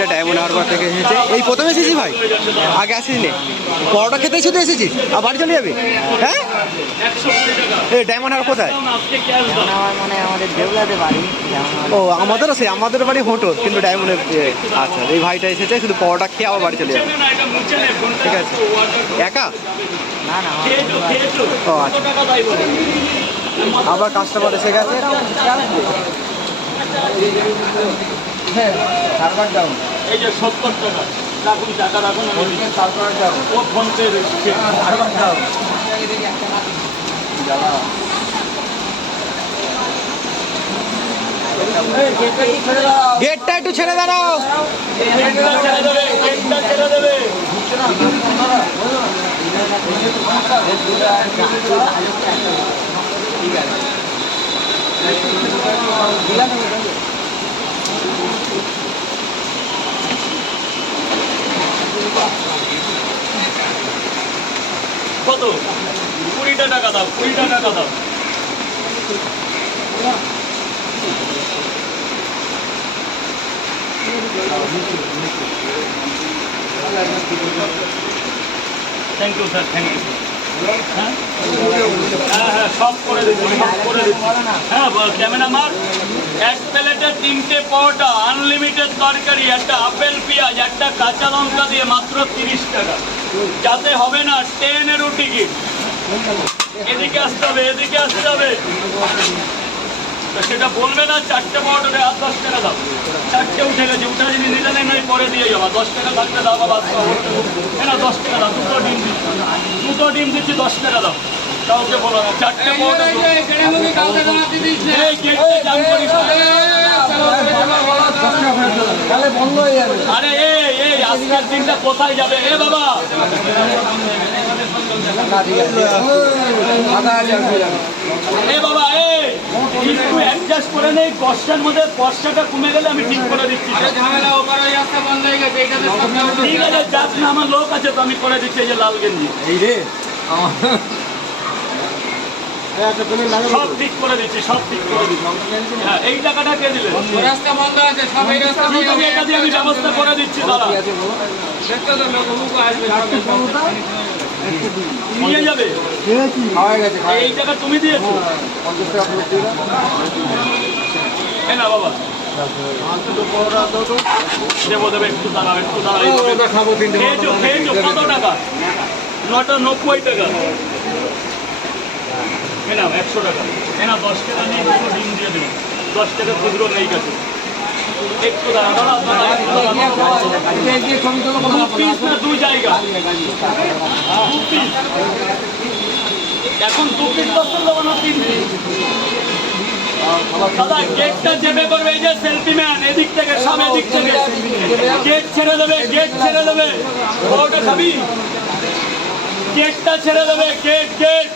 Diamond Harbour থেকে এসেছে। এসেছি ভাই? আগে আসিনি। পরোটা বাড়ি চলে যাবে? হ্যাঁ? এই ডায়মন্ড কোথায়? ও, আমাদেরও সেই, আমাদের বাড়ি হোটল, কিন্তু ডায়মন্ডের আচ্ছা এই ভাইটা এসেছে, শুধু পরোটা খেয়ে আবার বাড়ি চলে যাবে। ঠিক আছে। একা? না না ও আচ্ছা। আবার কাস্টমার এসে গেছে। এই যে সত্তর টাকা। রাখুন টাকা রাখুন আমি দিচ্ছি। ও ফোন পে দিচ্ছে গেটটা একটু ছেড়ে দাঁড়াও। গেটটা ছেড়ে দেবে গেটটা ছেড়ে দেবে কত? কুড়িটা টাকা দাও, কুড়িটা টাকা দাও। Thank you sir thank you হ্যাঁ? হ্যাঁ সব করে দিচ্ছি সব করে দিচ্ছি হ্যাঁ ক্যামেরামার এক প্লেটে তিনটে পরোটা আনলিমিটেড তরকারি, একটা আপেল, পেঁয়াজ, একটা কাঁচা লঙ্কা দিয়ে মাত্র তিরিশ টাকা। যাতে হবে না ট্রেনেরও টিকিট এদিকে আসতে হবে এদিকে আসতে হবে। তো সেটা বলবে না চারটে পরোটা আর দশ টাকা দাও। চারটে উঠে গেছে উঠে যদি নিলে নেই নয় পরে দিয়ে যাব। দশ টাকা থাকলে দাও বাবা না দশ টাকা দাও দুটো ডিম দিচ্ছি। দুটো ডিম দিচ্ছি দশ টাকা দাও। কাউকে বলো না চারটে না। আরে এই এই আজকের দিনটা কোথায় যাবে? এ বাবা! বাবা একটু অ্যাডজাস্ট করে নেই কষ্টের মধ্যে কষ্টটা কমে গেলে আমি ঠিক করে দিচ্ছি। ঠিক আছে যাক না আমার লোক আছে তো আমি করে দিচ্ছি এই যে লাল গেঞ্জি। সব ঠিক করে দিচ্ছি সব ঠিক করে দিচ্ছি। হ্যাঁ এই টাকাটা কে দিলে? রাস্তা বন্ধ আছে সব এই রাস্তা দিয়ে এটা দিয়ে আমি ব্যবস্থা করে দিচ্ছি দাদা দেখতে তো লোক আসবে নিয়ে টাকা তুমি না একশো টাকা এ দশ টাকা নিয়ে দুটো ডিম দিয়ে দেবেন দশ টাকা খুচরো নেই কাছে একটু দাঁড়াও দাঁড়াও, দাঁড়াও, একটু দাঁড়াও। দু পিস না দু জায়গা পিস এখন দু পিস বস্তা দেবো না তিন দাদা গেটটা চেপে করবে এই যে সেলফি ম্যান এদিক থেকে সব এদিক থেকে। গেট ছেড়ে দেবে গেট ছেড়ে দেবে। ওটা খাবি গেটটা ছেড়ে দেবে গেট গেট